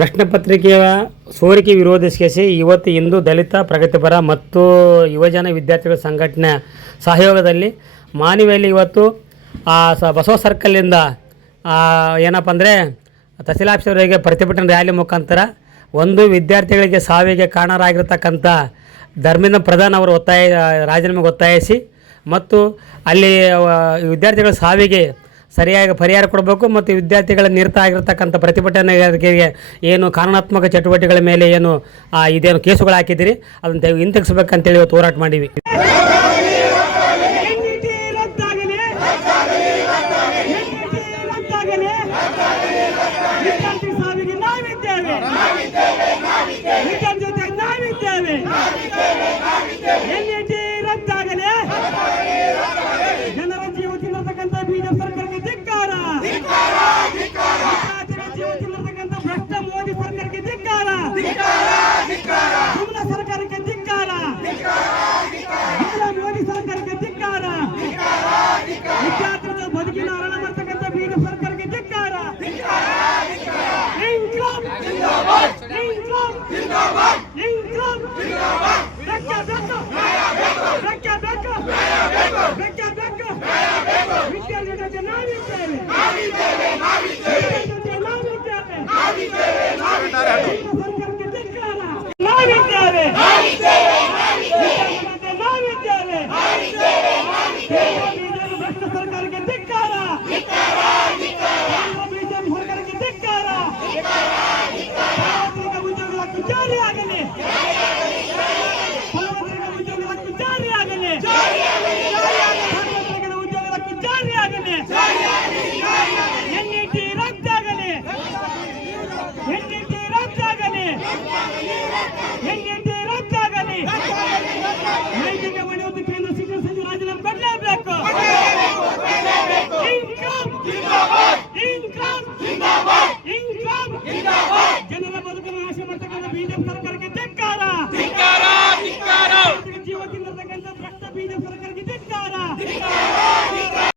ಪ್ರಶ್ನೆ ಪತ್ರಿಕೆಯ ಸೋರಿಕೆ ವಿರೋಧಿಸಿ ಇವತ್ತು ಹಿಂದೂ ದಲಿತ ಪ್ರಗತಿಪರ ಮತ್ತು ಯುವಜನ ವಿದ್ಯಾರ್ಥಿಗಳ ಸಂಘಟನೆ ಸಹಯೋಗದಲ್ಲಿ ಮಾನವಿಯಲ್ಲಿ ಇವತ್ತು ಬಸವ ಸರ್ಕಲಿಂದ ಏನಪ್ಪ ಅಂದರೆ ತಹಸೀಲ್ ಆಫೀಸರಿಗೆ ಪ್ರತಿಭಟನಾ ರ್ಯಾಲಿ ಮುಖಾಂತರ ಒಂದು ವಿದ್ಯಾರ್ಥಿಗಳಿಗೆ ಸಾವಿಗೆ ಕಾರಣರಾಗಿರ್ತಕ್ಕಂಥ ಧರ್ಮೇಂದ್ರ ಪ್ರಧಾನ್ ಅವರು ರಾಜೀನಾಮೆಗೆ ಒತ್ತಾಯಿಸಿ ಮತ್ತು ಅಲ್ಲಿ ವಿದ್ಯಾರ್ಥಿಗಳ ಸಾವಿಗೆ ಸರಿಯಾಗಿ ಪರಿಹಾರ ಕೊಡಬೇಕು ಮತ್ತು ವಿದ್ಯಾರ್ಥಿಗಳ ನಿರತ ಆಗಿರ್ತಕ್ಕಂಥ ಪ್ರತಿಭಟನೆಗೆ ಏನು ಕಾನೂನಾತ್ಮಕ ಚಟುವಟಿಕೆಗಳ ಮೇಲೆ ಏನು ಇದೇನು ಕೇಸುಗಳು ಹಾಕಿದ್ದೀರಿ ಅದನ್ನು ಹಿಂತೆಗಿಸ್ಬೇಕಂತೇಳಿ ಇವತ್ತು ಹೋರಾಟ ಮಾಡೀವಿ. ಜನರ ಜೀವ ತಿನ್ನತಕ್ಕಂಥ ಬಿಜೆಪಿ ಸರ್ಕಾರಕ್ಕೆ ಧಿಕ್ಕಾರ, ಜೀವ ತಿನ್ನತಕ್ಕಂಥ ಭ್ರಷ್ಟ ಮೋದಿ ಸರ್ಕಾರಕ್ಕೆ ಧಿಕ್ಕಾರ, ಸುಮ್ಮನ ಸರ್ಕಾರಕ್ಕೆ ಧಿಕ್ಕಾರ, ಮೋದಿ ಸರ್ಕಾರಕ್ಕೆ ಧಿಕ್ಕಾರ, ವಿದ್ಯಾರ್ಥಿಗಳ ಬದುಕಿನ ಹರಣ ಮಾಡ್ತಕ್ಕಂಥ ಬಿಜೆಪಿ ಸರ್ಕಾರಕ್ಕೆ ಧಿಕ್ಕಾರ. ಸರ್ಕಾರಕ್ಕೆ ಧಿಕ್ಕಾರ, ಸರ್ಕಾರಕ್ಕೆ ಧಿಕ್ಕಾರ, ಉದ್ಯೋಗ ಹಕ್ಕು ಜಾರಿಯಾಗಲಿ, ಉದ್ಯೋಗ ಹಕ್ಕು ಜಾರಿಯಾಗಲಿ, ಉದ್ಯೋಗ ಹಕ್ಕು ಜಾರಿಯಾಗಲಿ, ಎನ್ಇಟಿ ರದ್ದಾಗಲಿ, ಎನ್ಇಟಿ ರದ್ದಾಗಲಿ, ಎನ್ಇಟಿ ರದ್ದಾಗಲಿ. ನೈತಿಕ ಹೊಣೆಯನ್ನು ಕೇಂದ್ರ ಶಿಕ್ಷಣ ಸಚಿವ ರಾಜೀನಾಮೆ ಕೊಡಲೇಬೇಕು. ಜನರ ಬದುಕನ್ನು ನಾಶ ಮಾಡ್ತಕ್ಕಂಥ ಬಿಜೆಪಿ ಸರ್ಕಾರಕ್ಕೆ